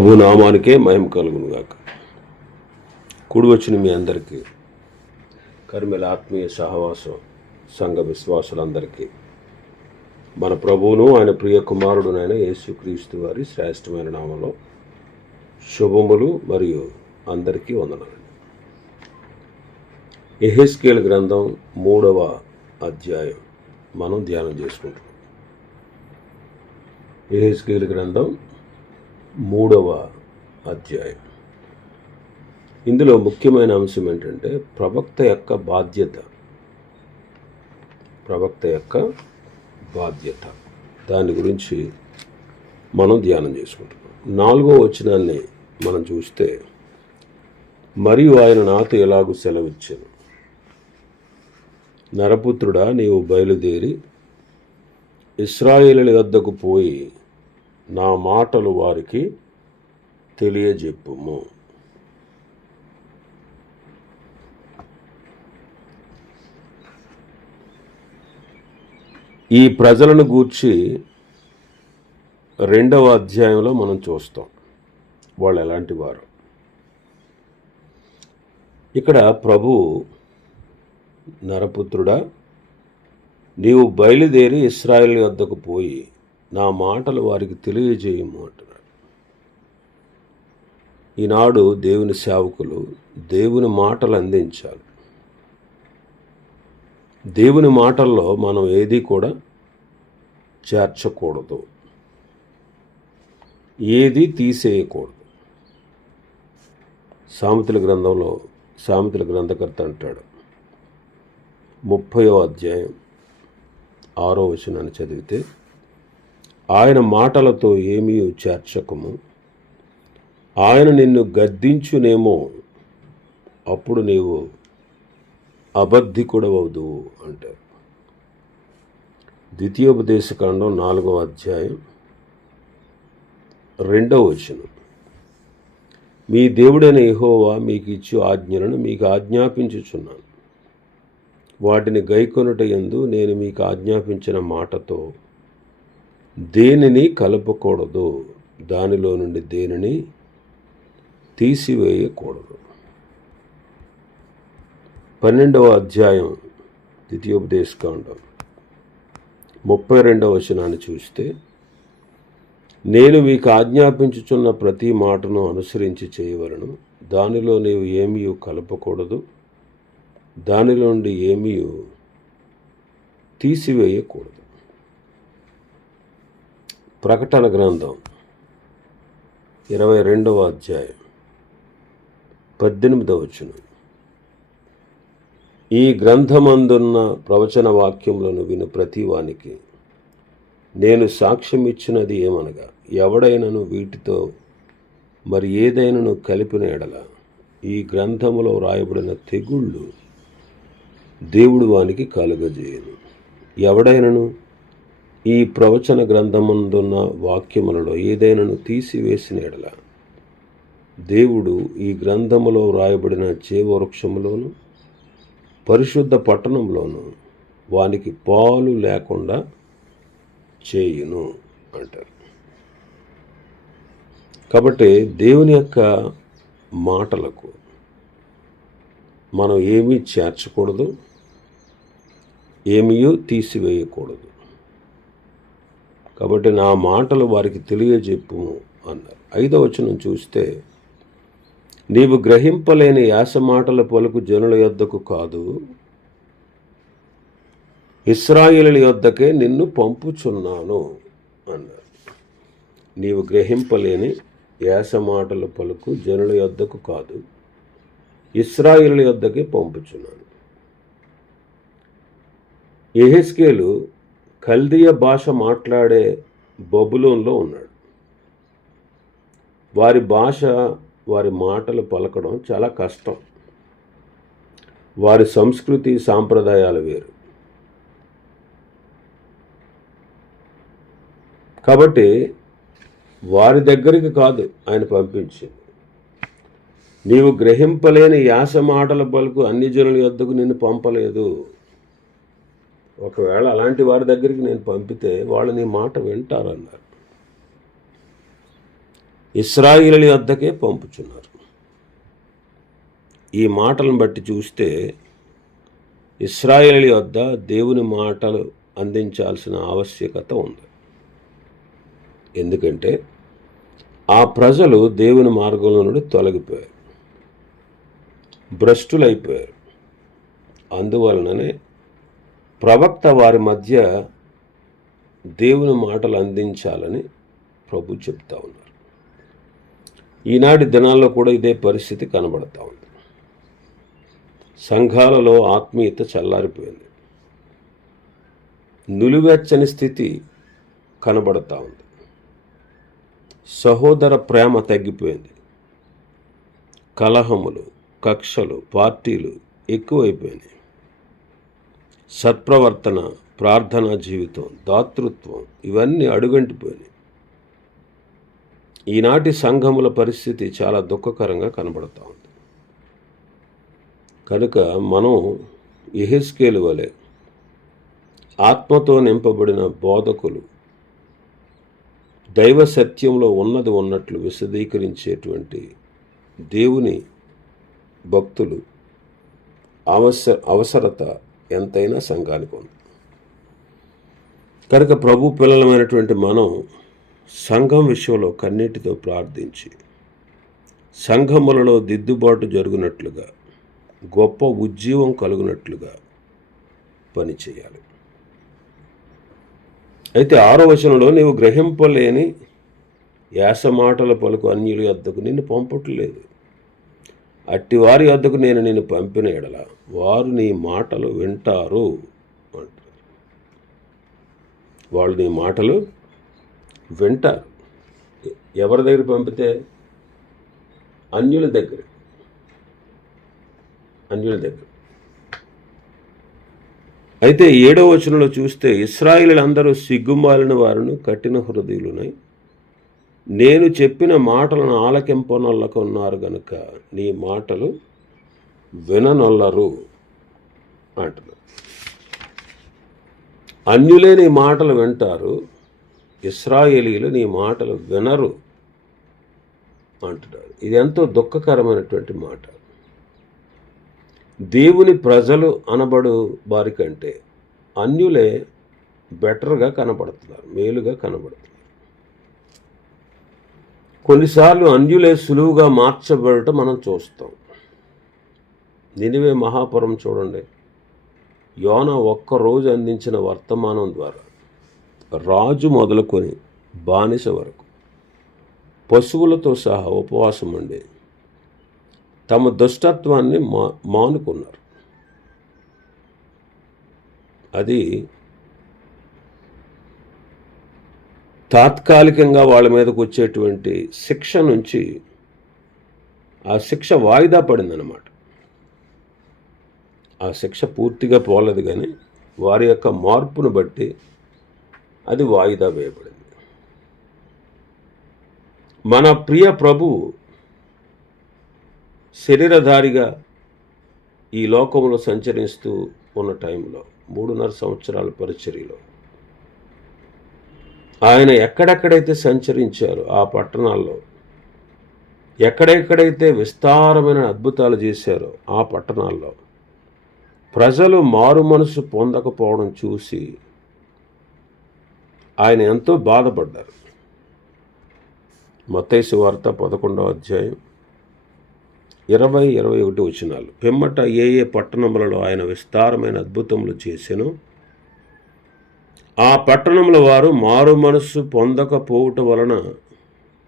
ప్రభు నామానికే మహిమ కలుగును గాక. కూడి వచ్చిన మీ అందరికీ కర్మెల ఆత్మీయ సహవాసం సంఘ విశ్వాసులందరికీ మన ప్రభువును ఆయన ప్రియ కుమారుడునైన యేసుక్రీస్తు వారి శ్రేష్టమైన నామంలో శుభములు మరియు అందరికీ వందనాలు. యెహెజ్కేలు గ్రంథం 3వ అధ్యాయం మనం ధ్యానం చేసుకుంటాం. యెహెజ్కేలు గ్రంథం 3వ అధ్యాయం. ఇందులో ముఖ్యమైన అంశం ఏంటంటే ప్రవక్త యొక్క బాధ్యత దాని గురించి మనం ధ్యానం చేసుకుంటున్నాం. 4వ వచనాన్ని మనం చూస్తే, మరియు ఆయన నాతో ఎలాగూ సెలవిచ్చాను, నరపుత్రుడా, నీవు బయలుదేరి ఇశ్రాయేలుల వద్దకు పోయి నా మాటలు వారికి తెలియజెప్పుము. ఈ ప్రజలను గూర్చి 2వ అధ్యాయంలో మనం చూస్తాం వాళ్ళు ఎలాంటి వారు. ఇక్కడ ప్రభు, నరపుత్రుడా, నీవు బయలుదేరి ఇశ్రాయేలు వద్దకు పోయి నా మాటలు వారికి తెలియజేయము అంటున్నాడు. ఈనాడు దేవుని సేవకులు దేవుని మాటలు అందించాలి. దేవుని మాటల్లో మనం ఏది కూడా చేర్చకూడదు, ఏది తీసేయకూడదు. సామెతల గ్రంథకర్త అంటాడు, 30వ అధ్యాయం 6వ వచనాన్ని చదివితే, ఆయన మాటలతో ఏమీ చేర్చకము, ఆయన నిన్ను గద్దించునేమో, అప్పుడు నీవు అబద్ధికుడవదువు అంటారు. ద్వితీయోపదేశకాండం 4వ అధ్యాయం 2వ వచనం, మీ దేవుడైన యెహోవా మీకు ఇచ్చు ఆజ్ఞలను మీకు ఆజ్ఞాపించుచున్నాను, వాటిని గైకొనుట యందు నేను మీకు ఆజ్ఞాపించిన మాటతో దేనిని కలపకూడదు, దానిలో నుండి దేనిని తీసివేయకూడదు. 12వ అధ్యాయం ద్వితీయోపదేశకాండం 32వ వచనాన్ని చూస్తే, నేను మీకు ఆజ్ఞాపించుచున్న ప్రతి మాటను అనుసరించి చేయవలను, దానిలో నీవు ఏమీ కలపకూడదు, దానిలో నుండి ఏమీ తీసివేయకూడదు. ప్రకటన గ్రంథం 22వ అధ్యాయం 18వ వచనం, ఈ గ్రంథమందున్న ప్రవచన వాక్యములను విను ప్రతి వానికి నేను సాక్ష్యం ఇచ్చినది ఏమనగా, ఎవడైనను వీటితో మరి ఏదైనాను కలిపిన ఎడల ఈ గ్రంథములో రాయబడిన తెగుళ్ళు దేవుడు వానికి కలుగజేయను. ఎవడైనను ఈ ప్రవచన గ్రంథమందున్న వాక్యములలో ఏదైనాను తీసివేసిన ఎడల దేవుడు ఈ గ్రంథములో వ్రాయబడిన జీవవృక్షములోను పరిశుద్ధ పట్టణంలోను వానికి పాలు లేకుండా చేయును అంటారు. కాబట్టి దేవుని యొక్క మాటలకు మనం ఏమీ చేర్చకూడదు, ఏమీ తీసివేయకూడదు. కాబట్టి నా మాటలు వారికి తెలియజెప్పుము అన్నారు. 5వ వచనం చూస్తే, నీవు గ్రహింపలేని యాస మాటల పలుకు జనుల యొద్దకు కాదు, ఇశ్రాయేలుల యొద్దకే నిన్ను పంపుచున్నాను అన్నారు. నీవు గ్రహింపలేని యాస మాటల పలుకు జనుల యొద్దకు కాదు, ఇశ్రాయేలుల యొద్దకే పంపుచున్నాను. యెహెజ్కేలు కల్దీయ భాష మాట్లాడే బబులోన్లో ఉన్నాడు. వారి భాష, వారి మాటలు పలకడం చాలా కష్టం. వారి సంస్కృతి సాంప్రదాయాలు వేరు. కాబట్టి వారి దగ్గరికి కాదు ఆయన పంపించింది. నీవు గ్రహింపలేని యాస మాటల పలుకు అన్ని జనుల యొద్దకు నిన్ను పంపలేదు. ఒకవేళ అలాంటి వారి దగ్గరికి నేను పంపితే వాళ్ళు నీ మాట వింటారన్నారు. ఇశ్రాయేలు యొద్దకే పంపుచున్నారు. ఈ మాటలను బట్టి చూస్తే ఇశ్రాయేలు యొద్ద దేవుని మాటలు అందించాల్సిన ఆవశ్యకత ఉంది. ఎందుకంటే ఆ ప్రజలు దేవుని మార్గంలో నుండి తొలగిపోయారు, భ్రష్టులైపోయారు. అందువలననే ప్రవక్త వారి మధ్య దేవుని మాటలు అందించాలని ప్రభు చెప్తా ఉన్నారు. ఈనాటి దినాల్లో కూడా ఇదే పరిస్థితి కనబడతా ఉంది. సంఘాలలో ఆత్మీయత చల్లారిపోయింది, నులివెచ్చని స్థితి కనబడతా ఉంది. సహోదర ప్రేమ తగ్గిపోయింది. కలహములు, కక్షలు, పార్టీలు ఎక్కువైపోయినాయి. సత్ప్రవర్తన, ప్రార్థనా జీవితం, దాతృత్వం ఇవన్నీ అడుగంటిపోయినాయి. ఈనాటి సంఘముల పరిస్థితి చాలా దుఃఖకరంగా కనబడతా ఉంది. కనుక మనం యెహెజ్కేలు వలె ఆత్మతో నింపబడిన బోధకులు, దైవ సత్యంలో ఉన్నది ఉన్నట్లు విశదీకరించేటువంటి దేవుని భక్తులు అవసరత ఎంతైనా సంఘానికి ఉంది. కనుక ప్రభు పిల్లలమైనటువంటి మనం సంఘం విషయంలో కన్నీటితో ప్రార్థించి సంఘములలో దిద్దుబాటు జరుగునట్లుగా, గొప్ప ఉజ్జీవం కలుగునట్లుగా పనిచేయాలి. అయితే 6వ వచనంలో నీవు గ్రహింపలేని యాస మాటల పలుకు అన్యుల యొద్దకు నిన్ను పంపట్లేదు. అట్టి వారి యొద్దకు నేను నిన్ను పంపిన ఎడల వారు నీ మాటలు వింటారు అంటారు. వాళ్ళు నీ మాటలు వింటారు. ఎవరి దగ్గర పంపితే? అన్యుల దగ్గర. అయితే 7వ వచనంలో చూస్తే ఇశ్రాయేలీయులందరూ సిగ్గుమాలిన వారును కఠిన హృదయులునై నేను చెప్పిన మాటలను ఆలకింపనొల్లకున్నారు గనుక నీ మాటలు విననొల్లరు అంటున్నారు. అన్యులే నీ మాటలు వింటారు, ఇశ్రాయేలీయులు నీ మాటలు వినరు అంటున్నారు. ఇది ఎంతో దుఃఖకరమైనటువంటి మాట. దేవుని ప్రజలు అనబడు వారి కంటే అన్యులే బెటర్గా కనబడుతున్నారు, మేలుగా కనబడుతున్నారు. కొన్నిసార్లు అన్యులే సులువుగా మార్చబడటం మనం చూస్తాం. నినివే మహాపురం చూడండి. యోనా ఒక్కరోజు అందించిన వర్తమానం ద్వారా రాజు మొదలుకొని బానిస వరకు పశువులతో సహా ఉపవాసం ఉండి తమ దుష్టత్వాన్ని మానుకున్నారు. అది తాత్కాలికంగా వాళ్ళ మీదకు వచ్చేటువంటి శిక్ష నుంచి ఆ శిక్ష వాయిదా పడిందన్నమాట. ఆ శిక్ష పూర్తిగా పోలేదు, కానీ వారి యొక్క మార్పును బట్టి అది వాయిదా వేయబడింది. మన ప్రియ ప్రభువు శరీరధారిగా ఈ లోకంలో సంచరిస్తూ ఉన్న టైంలో 3.5 సంవత్సరాల పరిచర్యలో ఆయన ఎక్కడెక్కడైతే సంచరించారో ఆ పట్టణాల్లో, ఎక్కడెక్కడైతే విస్తారమైన అద్భుతాలు చేశారో ఆ పట్టణాల్లో ప్రజలు మారు మనసు పొందకపోవడం చూసి ఆయన ఎంతో బాధపడ్డారు. మత్తయి సువార్త 11వ అధ్యాయం 20-21 వచనాలు. పిమ్మట ఏ ఏ పట్టణములలో ఆయన విస్తారమైన అద్భుతములు చేసెనో ఆ పట్టణముల వారు మారు మనస్సు పొందకపోవటం వలన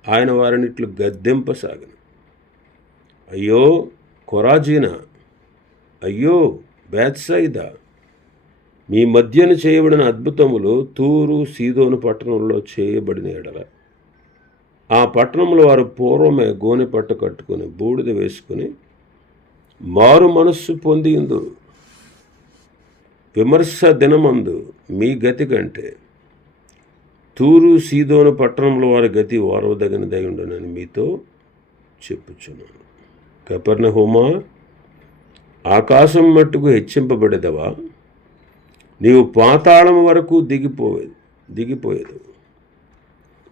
ఆయన వారిని ఇట్లు గద్దెంపసాగిన. అయ్యో కొరాజీనా, అయ్యో బేత్సయిదా, మీ మధ్యన చేయబడిన అద్భుతములు తూరు సీదోను పట్టణంలో చేయబడిన ఎడల ఆ పట్టణంలో వారు పూర్వమే గోనె పట్టు కట్టుకుని బూడిద వేసుకుని మారు మనస్సు పొందిందురు. విమర్శ దినమందు మీ గతి కంటే తూరు సీదోను పట్టణంలో వారి గతి ఓర్వదగినదై ఉండునని మీతో చెప్పుచున్నాను. కపెర్నహూమా, ఆకాశం మట్టుకు హెచ్చింపబడేదవా, నీవు పాతాళం వరకు దిగిపోయేది.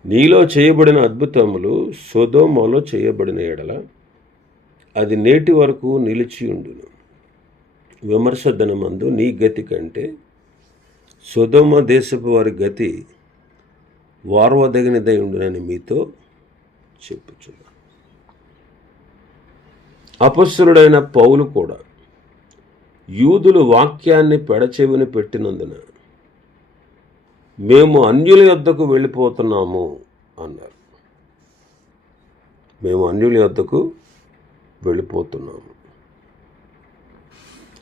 నీలో చేయబడిన అద్భుతములు సొదొమలో చేయబడిన ఎడల అది నేటి వరకు నిలిచియుండును. విమర్శ దినమందు నీ గతి కంటే సొదొమ దేశపు వారి గతి వార్వదగినదై ఉండునని మీతో చెప్పుచున్నాను. అపొస్తలుడైన పౌలు కూడా యూదులు వాక్యాన్ని పెడచెవిన పెట్టినందున మేము అన్యుల యొద్దకు వెళ్ళిపోతున్నాము అన్నారు. మేము అన్యుల యొద్దకు వెళ్ళిపోతున్నాము.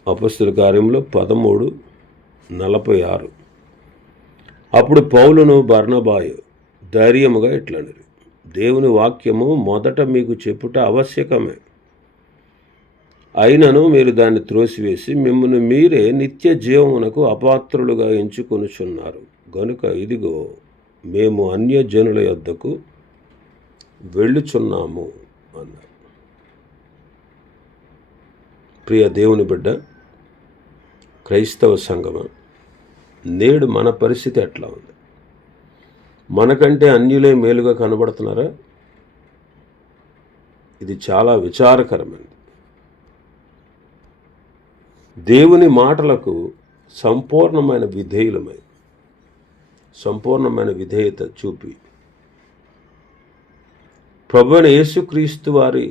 అపొస్తలుల కార్యములు 13:46. అప్పుడు పౌలును బర్నబాయు ధైర్యముగా ఇట్లనిరి, దేవుని వాక్యము మొదట మీకు చెప్పుట ఆవశ్యకమే, అయినను మీరు దాన్ని త్రోసివేసి మిమ్మల్ని మీరే నిత్య జీవమునకు అపాత్రులుగా ఎంచుకొనుచున్నారు గనుక ఇదిగో మేము అన్యజనుల యొద్దకు వెళ్ళుచున్నాము అన్నారు. ప్రియ దేవుని బిడ్డ, క్రైస్తవ సంఘమా, నేడు మన పరిస్థితి ఎట్లా ఉంది? మనకంటే అన్యులే మేలుగా కనబడుతున్నారా? ఇది చాలా విచారకరమైనది. దేవుని మాటలకు సంపూర్ణమైన విధేయత చూపి ప్రభువైన యేసుక్రీస్తు వారి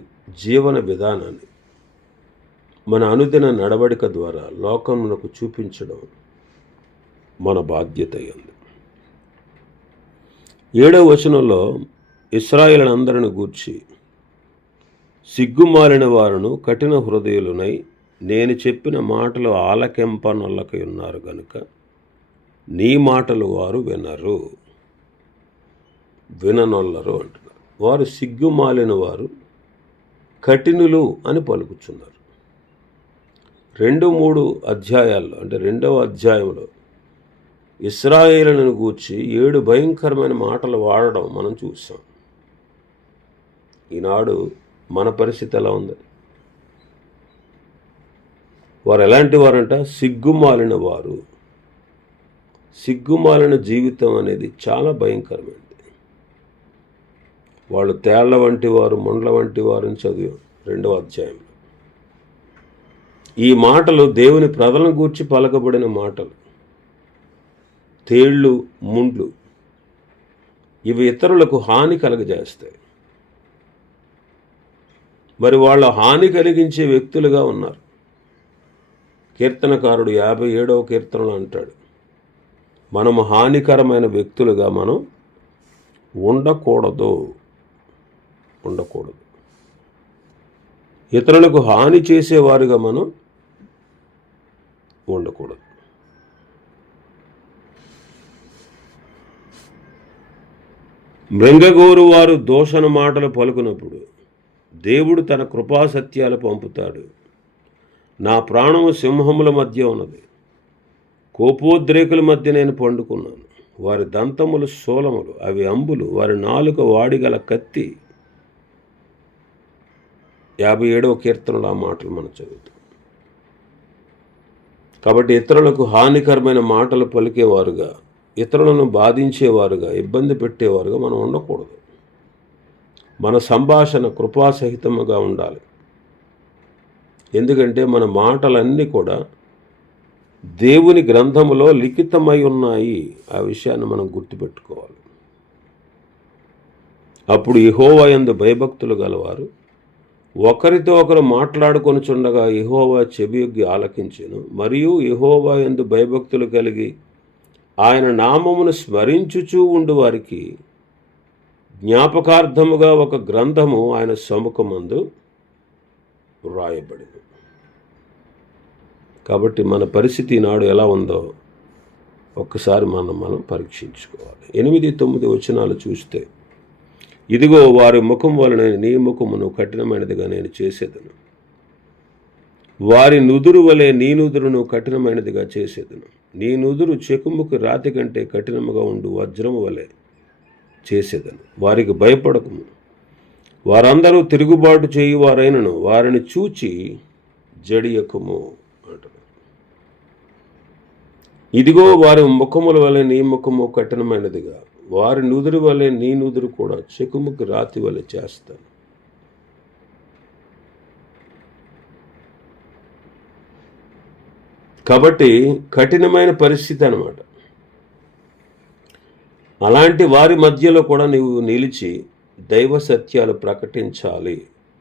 జీవన విధానాన్ని మన అనుదిన నడవడిక ద్వారా లోకమునకు చూపించడం మన బాధ్యత అయింది. 7వ వచనంలో ఇశ్రాయేలునందరిని గూర్చి సిగ్గుమాలిన వారును కఠిన హృదయులునై నేను చెప్పిన మాటలు ఆలకెంపనొల్లకై ఉన్నారు గనుక నీ మాటలు వారు విననొల్లరు అంటున్నారు. వారు సిగ్గుమాలిన వారు కఠినులు అని పలుకుచున్నారు. 2-3 అధ్యాయాల్లో, అంటే 2వ అధ్యాయంలో ఇశ్రాయేలును గూర్చి 7 భయంకరమైన మాటలు వాడడం మనం చూసాం. ఈనాడు మన పరిస్థితి ఎలా ఉంది? వారు ఎలాంటి వారంట? సిగ్గుమాలిన వారు. సిగ్గుమాలిన జీవితం అనేది చాలా భయంకరమైనది. వాళ్ళు తేళ్ల వంటి వారు, ముండ్ల వంటి వారు అని చదివాం 2వ అధ్యాయంలో. ఈ మాటలు దేవుని ప్రజలను గూర్చి పలకబడిన మాటలు. తేళ్ళు, ముండ్లు ఇవి ఇతరులకు హాని కలగజేస్తాయి. మరి వాళ్ళ హాని కలిగించే వ్యక్తులుగా ఉన్నారు. కీర్తనకారుడు 57వ కీర్తనలో అంటాడు, మనము హానికరమైన వ్యక్తులుగా మనం ఉండకూడదు. ఇతరులకు హాని చేసేవారుగా మనం ఉండకూడదు. మృంగగోరు వారు దోషణ మాటలు పలుకున్నప్పుడు దేవుడు తన కృపాసత్యాలు పంపుతాడు. నా ప్రాణము సింహముల మధ్య ఉన్నది, కోపోద్రేకుల మధ్య నేను పండుకున్నాను. వారి దంతములు శూలములు, అవి అంబులు, వారి నాలుక వాడిగల కత్తి. 57వ కీర్తనలో ఆ మాటలు మనం చదువుతాం. కాబట్టి ఇతరులకు హానికరమైన మాటలు పలికేవారుగా, ఇతరులను బాధించేవారుగా, ఇబ్బంది పెట్టేవారుగా మనం ఉండకూడదు. మన సంభాషణ కృపాసహితముగా ఉండాలి. ఎందుకంటే మన మాటలన్నీ కూడా దేవుని గ్రంథములో లిఖితమై ఉన్నాయి. ఆ విషయాన్ని మనం గుర్తుపెట్టుకోవాలి. అప్పుడు యెహోవా యందు భయభక్తులు గలవారు ఒకరితో ఒకరు మాట్లాడుకొనుచుండగా యెహోవా చెవియొగ్గి ఆలకించెను. మరియు యెహోవా యందు భయభక్తులు కలిగి ఆయన నామమును స్మరించుచూ ఉండు వారికి జ్ఞాపకార్థముగా ఒక గ్రంథము ఆయన సముఖమందు వ్రాయబడింది. కాబట్టి మన పరిస్థితి నాడు ఎలా ఉందో ఒక్కసారి మనం పరీక్షించుకోవాలి. 8-9 వచనాలు చూస్తే, ఇదిగో వారి ముఖం వలన నీ ముఖమును కఠినమైనదిగా నేను చేసేదను, వారి నుదురు వలె నీ నుదురును కఠినమైనదిగా చేసేదను. నీ నుదురు చెకుముకు రాతి కంటే కఠినముగా ఉండు వజ్రము వలె చేసేదను. వారికి భయపడకము, వారందరూ తిరుగుబాటు చేయువారైనను వారిని చూచి జడియకుము అంటారు. ఇదిగో వారి ముఖముల వలె నీ ముఖము కఠినమైనదిగా, వారి నుదురు వలె నీ నుదురు కూడా చెకుముకి రాతి వలె చేస్తాను. కాబట్టి కఠినమైన పరిస్థితి అన్నమాట. అలాంటి వారి మధ్యలో కూడా నీవు నిలిచి దైవ సత్యాలు ప్రకటించాలి.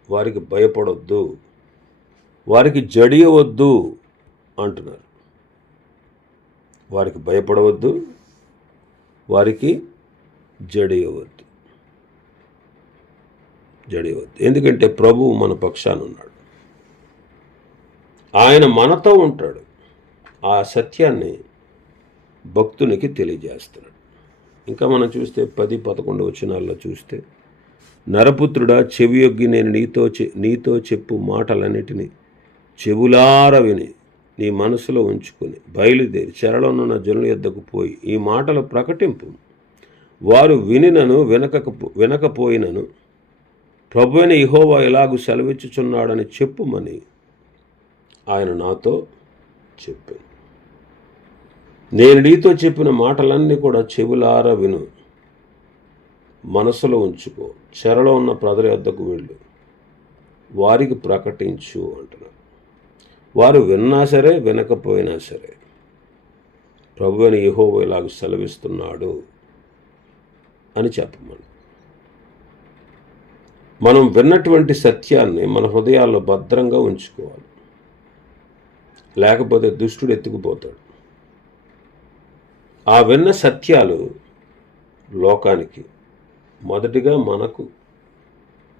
వారికి భయపడొద్దు, వారికి జడియవద్దు అంటున్నారు. వారికి భయపడవద్దు, వారికి జడియవద్దు. ఎందుకంటే ప్రభువు మన పక్షాన ఉన్నాడు, ఆయన మనతో ఉంటాడు. ఆ సత్యాన్ని భక్తునికి తెలియజేస్తున్నాడు. ఇంకా మనం చూస్తే 10-11 వచనాల్లో చూస్తే, నరపుత్రుడా, చెవియొగ్గి నేను నీతో చెప్పు మాటలన్నిటినీ చెవులార విని నీ మనసులో ఉంచుకొని బయలుదేరి చెరలోనున్న జనుల యొద్దకు పోయి ఈ మాటలు ప్రకటింపు. వారు వినినను వినకపోయినను ప్రభువైన యెహోవా ఇలాగు సెలవిచ్చుచున్నాడని చెప్పుమని ఆయన నాతో చెప్పాను. నేను నీతో చెప్పిన మాటలన్నీ కూడా చెవులారా విను, మనసులో ఉంచుకో, చెరలో ఉన్న ప్రజల యొద్దకు వెళ్ళు, వారికి ప్రకటించు అంటున్నారు. వారు విన్నా సరే వినకపోయినా సరే ప్రభువైన యెహోవా ఇలాగ సెలవిస్తున్నాడు అని చెప్పమని. మనం విన్నటువంటి సత్యాన్ని మన హృదయాల్లో భద్రంగా ఉంచుకోవాలి, లేకపోతే దుష్టుడు ఎత్తుకుపోతాడు. ఆ విన్న సత్యాలు లోకానికి, మొదటిగా మనకు,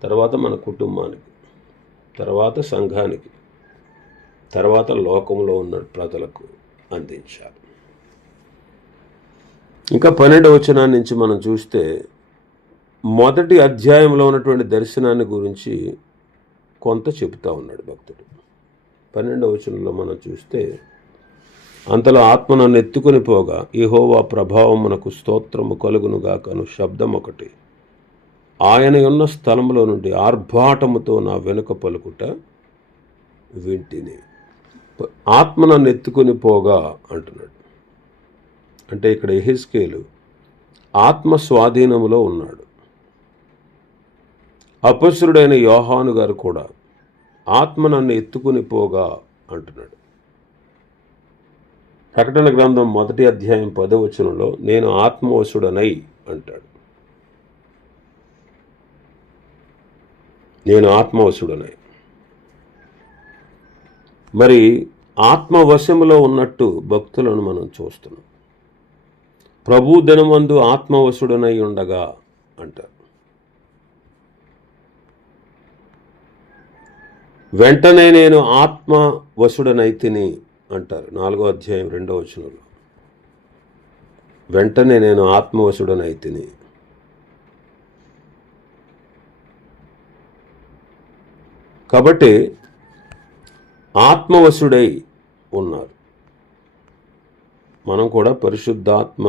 తర్వాత మన కుటుంబానికి, తర్వాత సంఘానికి, తర్వాత లోకంలో ఉన్న ప్రజలకు అందించాలి. ఇంకా 12వ వచనం నుంచి మనం చూస్తే, మొదటి అధ్యాయంలో ఉన్నటువంటి దర్శనాన్ని గురించి కొంత చెబుతా ఉన్నాడు భక్తుడు. 12వ వచనంలో మనం చూస్తే, అంతలో ఆత్మ నన్ను ఎత్తుకొని పోగా యెహోవా ప్రభావమునకు స్తోత్రము కలుగునుగాక అను శబ్దం ఒకటి ఆయన ఉన్న స్థలంలో నుండి ఆర్భాటముతో నా వెనుక పలుకుట వింటిని. ఆత్మ నన్ను ఎత్తుకొని పోగా అంటున్నాడు. అంటే ఇక్కడ యెహెజ్కేలు ఆత్మ స్వాధీనములో ఉన్నాడు. అపొస్తలుడైన యోహాను గారు కూడా ఆత్మ నన్ను ఎత్తుకొని పోగా అంటున్నాడు. ప్రకటన గ్రంథం 1వ అధ్యాయం 10వ వచనంలో నేను ఆత్మవశుడనై అంటాడు. నేను ఆత్మవశుడనై. మరి ఆత్మవశములో ఉన్నట్టు భక్తులను మనం చూస్తున్నాం. ప్రభు దినమందు ఆత్మవశుడనై ఉండగా అంటారు. వెంటనే నేను ఆత్మవశుడనైతిని అంటారు 4వ అధ్యాయం 2వ వచనంలో. వెంటనే నేను ఆత్మవశుడనైతిని. కాబట్టి ఆత్మవశుడై ఉన్నారు. మనం కూడా పరిశుద్ధాత్మ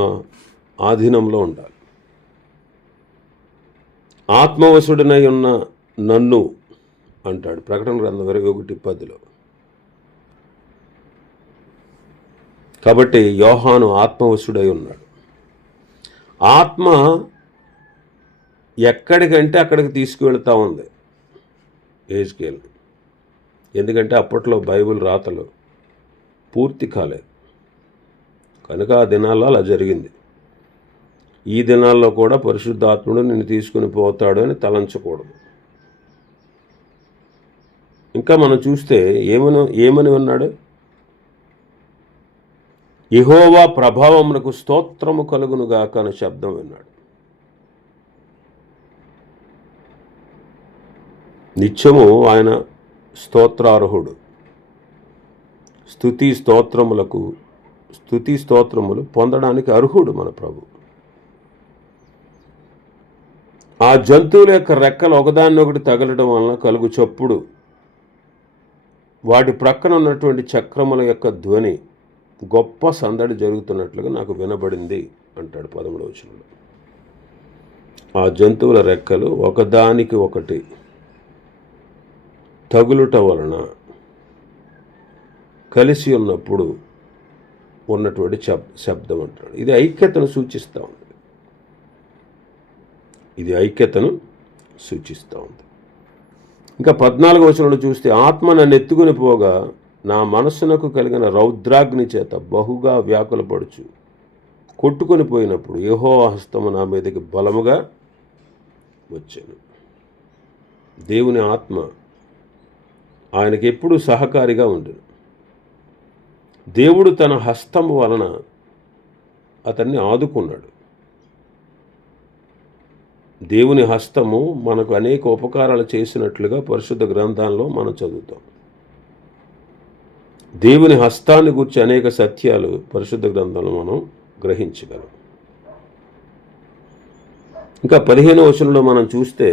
ఆధీనంలో ఉండాలి. ఆత్మవశుడనై ఉన్న నన్ను అంటాడు ప్రకటన గ్రంథం 21:10లో. కాబట్టి యోహాను ఆత్మవశుడై ఉన్నాడు. ఆత్మ ఎక్కడికంటే అక్కడికి తీసుకువెళ్తా ఉంది యెహెజ్కేలు. ఎందుకంటే అప్పట్లో బైబిల్ రాతలు పూర్తి కాలేదు కనుక ఆ దినాల్లో అలా జరిగింది. ఈ దినాల్లో కూడా పరిశుద్ధాత్ముడు నిన్ను తీసుకుని పోతాడు అని తలంచకూడదు. ఇంకా మనం చూస్తే ఏమని ఉన్నాడు? యెహోవా ప్రభావమునకు స్తోత్రము కలుగునుగాక అనే శబ్దం విన్నాడు. నిత్యము ఆయన స్తోత్రార్హుడు. స్తుతి స్తోత్రములు పొందడానికి అర్హుడు మన ప్రభు. ఆ జంతువుల యొక్క రెక్కలు ఒకదాన్నొకటి తగలడం వలన కలుగు చప్పుడు, వాటి ప్రక్కన ఉన్నటువంటి చక్రముల యొక్క ధ్వని గొప్ప సందడి జరుగుతున్నట్లుగా నాకు వినబడింది అంటాడు 13వ వచనంలో. ఆ జంతువుల రెక్కలు ఒకదానికి ఒకటి తగులుట వలన కలిసి ఉన్నప్పుడు ఉన్నటువంటి శబ్దం అంటాడు. ఇది ఐక్యతను సూచిస్తూ ఉంది. ఇది ఐక్యతను సూచిస్తూ ఉంది. ఇంకా 14వ వచనంలో చూస్తే, ఆత్మ నన్ను ఎత్తుకుని పోగా నా మనస్సునకు కలిగిన రౌద్రాగ్ని చేత బహుగా వ్యాకులపడుచు కొట్టుకొని పోయినప్పుడు యెహోవా హస్తము నా మీదకి బలముగా వచ్చాను. దేవుని ఆత్మ ఆయనకి ఎప్పుడూ సహకారిగా ఉండను. దేవుడు తన హస్తము వలన అతన్ని ఆదుకున్నాడు. దేవుని హస్తము మనకు అనేక ఉపకారాలు చేసినట్లుగా పరిశుద్ధ గ్రంథాల్లో మనం చదువుతాం. దేవుని హస్తాన్ని గురించి అనేక సత్యాలు పరిశుద్ధ గ్రంథంలో మనం గ్రహించగలం. ఇంకా 15వ వచనంలో మనం చూస్తే,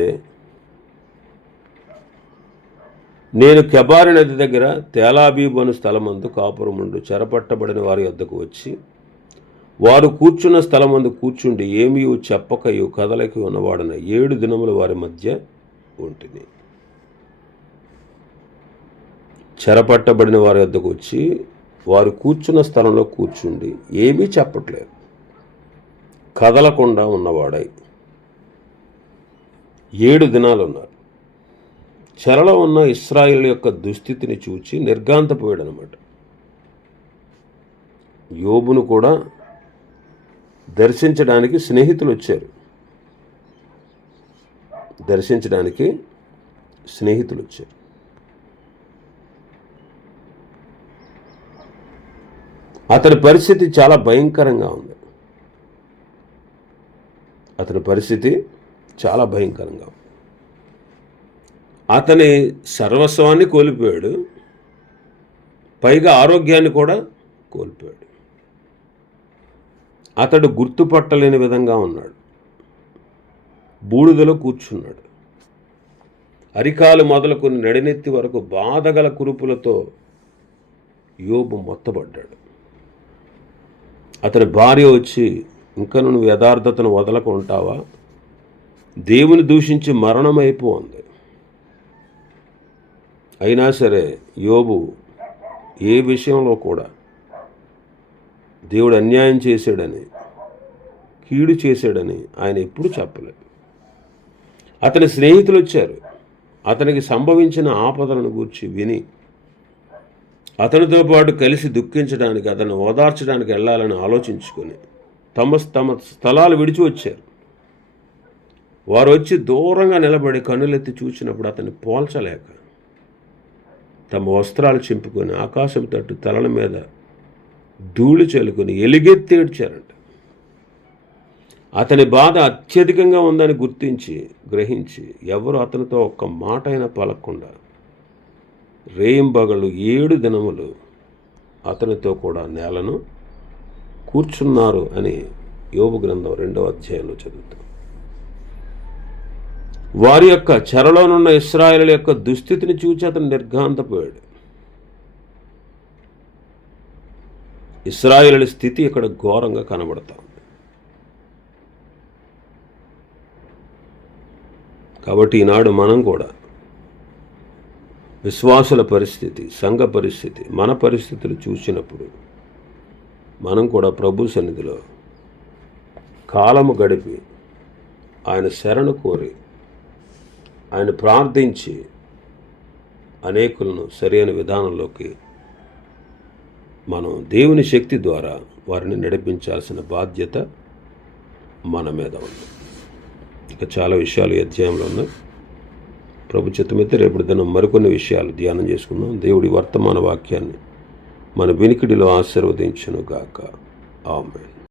నేను కెబారి నది దగ్గర తేలాబీబు అను స్థలమందు కాపురముండు చెరపట్టబడిన వారి వద్దకు వచ్చి వారు కూర్చున్న స్థలమందు కూర్చుండి ఏమీ చెప్పకయు కదలకి ఉన్నవాడన 7 దినములు వారి మధ్య ఉంటుంది. చెరపట్టబడిన వారి వద్దకు వచ్చి వారు కూర్చున్న స్థలంలో కూర్చుండి ఏమీ చెప్పట్లేదు, కదలకుండా ఉన్నవాడై 7 దినాలు ఉన్నారు. చెరలో ఉన్న ఇశ్రాయేలు యొక్క దుస్థితిని చూచి నిర్ఘాంతపోయాడు అనమాట. యోబును కూడా దర్శించడానికి స్నేహితులు వచ్చారు. అతని పరిస్థితి చాలా భయంకరంగా ఉంది. అతని సర్వస్వాన్ని కోల్పోయాడు, పైగా ఆరోగ్యాన్ని కూడా కోల్పోయాడు. అతడు గుర్తుపట్టలేని విధంగా ఉన్నాడు. బూడిదలో కూర్చున్నాడు. అరికాలు మొదలుకొని నడినెత్తి వరకు బాధగల కురుపులతో యోబు మొత్తబడ్డాడు. అతని భార్య వచ్చి, ఇంకా నువ్వు యథార్థతను వదలకు ఉంటావా? దేవుని దూషించి మరణమైపో అంది. అయినా సరే యోబు ఏ విషయంలో కూడా దేవుడు అన్యాయం చేశాడని, కీడు చేశాడని ఆయన ఎప్పుడూ చెప్పలేదు. అతని స్నేహితులు వచ్చారు. అతనికి సంభవించిన ఆపదలను గూర్చి విని అతనితో పాటు కలిసి దుఃఖించడానికి, అతను ఓదార్చడానికి వెళ్ళాలని ఆలోచించుకొని తమ స్థలాలు విడిచి వచ్చారు. వారు వచ్చి దూరంగా నిలబడి కన్నులెత్తి చూసినప్పుడు అతన్ని పోల్చలేక తమ వస్త్రాలు చింపుకొని ఆకాశం తట్టు తలల మీద ధూళి చల్లుకొని ఎలుగెత్తి ఏడ్చారంట. అతని బాధ అత్యధికంగా ఉందని గ్రహించి ఎవరు అతనితో ఒక్క మాట అయినా పలకకుండా రేయింబగళ్ళు 7 దినములు అతనితో కూడా నేలను కూర్చున్నారు అని యోబు గ్రంథం 2వ అధ్యాయంలో చదువుతాం. వారి యొక్క చెరలోనున్న ఇశ్రాయేలు యొక్క దుస్థితిని చూచి అతను నిర్ఘాంతపోయాడు. ఇశ్రాయేలు స్థితి ఇక్కడ ఘోరంగా కనబడతా ఉంది. కాబట్టి ఈనాడు మనం కూడా విశ్వాసుల పరిస్థితి, సంఘ పరిస్థితి, మన పరిస్థితులు చూసినప్పుడు మనం కూడా ప్రభు సన్నిధిలో కాలము గడిపి ఆయన శరణు కోరి ఆయన ప్రార్థించి అనేకులను సరైన విధానంలోకి మనం దేవుని శక్తి ద్వారా వారిని నడిపించాల్సిన బాధ్యత మన మీద ఉంది. ఇక చాలా విషయాలు ఈ అధ్యాయంలో ఉన్నాయి. ప్రభు చిత్తమైతే రేపటి దినం మరికొన్ని విషయాలు ధ్యానం చేసుకుందాం. దేవుడి వర్తమాన వాక్యాన్ని మన వినికిడిలో ఆశీర్వదించును గాక. ఆమేన్.